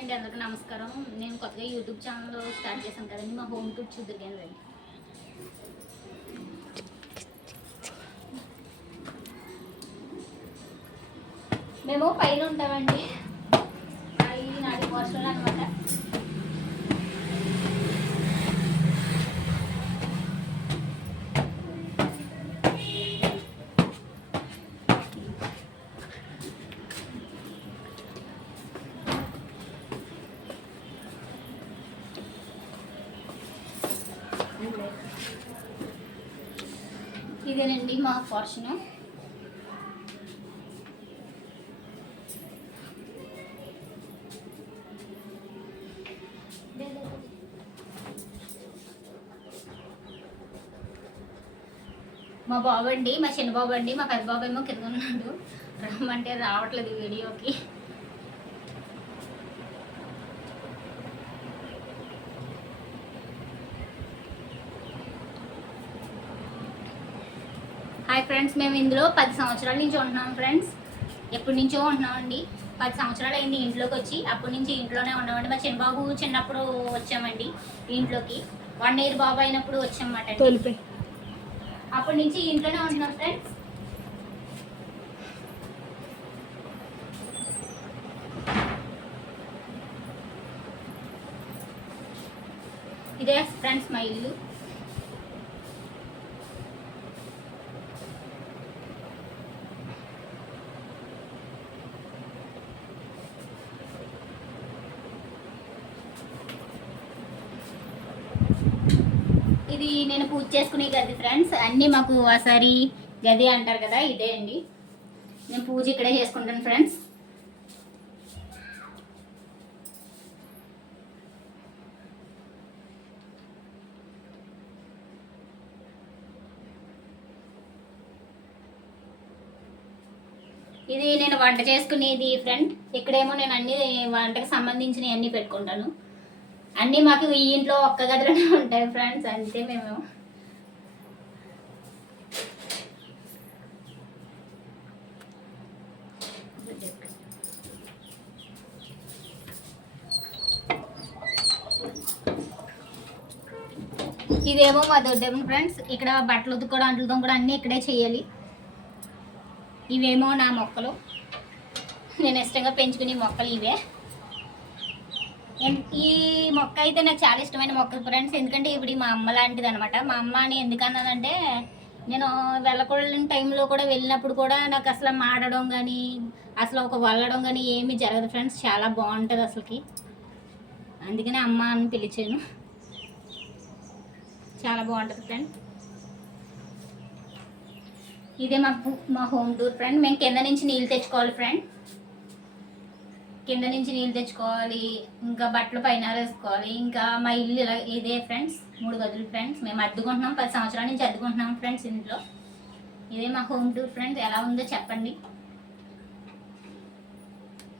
అండి, అందరికీ నమస్కారం. నేను కొత్తగా యూట్యూబ్ ఛానల్ స్టార్ట్ చేశాను కదండి, మా హోమ్ టూర్ చూద్దరు రండి. మేము పైన ఉంటామండి, అవి నాది వర్షాలు అనమాట. ఇదేనండి మా పోర్షను. మా బాబు అండి, మా చిన్న బాబు అండి, మా పెద్ద బాబు ఏమో కింద ఉన్నాడు. రమ్మంటే రావట్లేదు వీడియోకి. హాయ్ ఫ్రెండ్స్, మేము ఇందులో 10 సంవత్సరాల నుంచి ఉంటున్నాం ఫ్రెండ్స్. ఎప్పటి నుంచో ఉంటున్నామండి. 10 సంవత్సరాలు అయింది ఇంట్లోకి వచ్చి. అప్పటి నుంచి ఇంట్లోనే ఉన్నామండి. మా చిన్నబాబు చిన్నప్పుడు వచ్చామండి ఇంట్లోకి. 1 ఇయర్ బాబు అయినప్పుడు వచ్చామన్నమాట. అప్పటి నుంచి ఇంట్లోనే ఉంటున్నాం ఫ్రెండ్స్. ఇదే ఫ్రెండ్స్ మా ఇల్లు. ఇది నేను పూజ చేసుకునే గది ఫ్రెండ్స్. అన్నీ మాకు ఆసారి గది అంటారు కదా, ఇదే అండి. నేను పూజ ఇక్కడే చేసుకుంటాను ఫ్రెండ్స్. ఇది నేను వంట చేసుకునేది ఫ్రెండ్. ఇక్కడేమో నేను అన్ని వంటకు సంబంధించినవి అన్నీ పెట్టుకుంటాను. అన్నీ మాకు ఈ ఇంట్లో ఒక్క గదిలోనే ఉంటాయి ఫ్రెండ్స్. అంతే మేము. ఇదేమో మా దొడ్డేమో ఫ్రెండ్స్. ఇక్కడ బట్టలు ఉతుక్కోవడం, అంట్లతో కూడా అన్నీ ఇక్కడే చేయాలి. ఇవేమో నా మొక్కలు, నేను ఇష్టంగా పెంచుకునే మొక్కలు ఇవే. ఈ మొక్క అయితే నాకు చాలా ఇష్టమైన మొక్క ఫ్రెండ్స్. ఎందుకంటే ఇప్పుడు మా అమ్మ లాంటిది అనమాట. మా అమ్మ అని ఎందుకన్నానంటే, నేను వెళ్ళకూడని టైంలో కూడా వెళ్ళినప్పుడు కూడా నాకు అసలు మాడడం కానీ, అసలు ఒక వల్లడం కానీ ఏమీ జరగదు ఫ్రెండ్స్. చాలా బాగుంటుంది అసలుకి. అందుకనే అమ్మ అని పిలిచాను. చాలా బాగుంటుంది ఫ్రెండ్. ఇదే మా హోమ్ టూర్ ఫ్రెండ్. మేము కింద నుంచి నీళ్ళు తెచ్చుకోవాలి ఫ్రెండ్. కింద నుంచి నీళ్ళు తెచ్చుకోవాలి, ఇంకా బట్టలు పైన వేసుకోవాలి. ఇంకా మా ఇల్లు ఇలా ఇదే ఫ్రెండ్స్. 3 గదులు ఫ్రెండ్స్. మేము అద్దుకుంటున్నాం, 10 సంవత్సరాల నుంచి అద్దుకుంటున్నాం ఫ్రెండ్స్ ఇంట్లో. ఇదే మా హోమ్ టూర్ ఫ్రెండ్స్. ఎలా ఉందో చెప్పండి.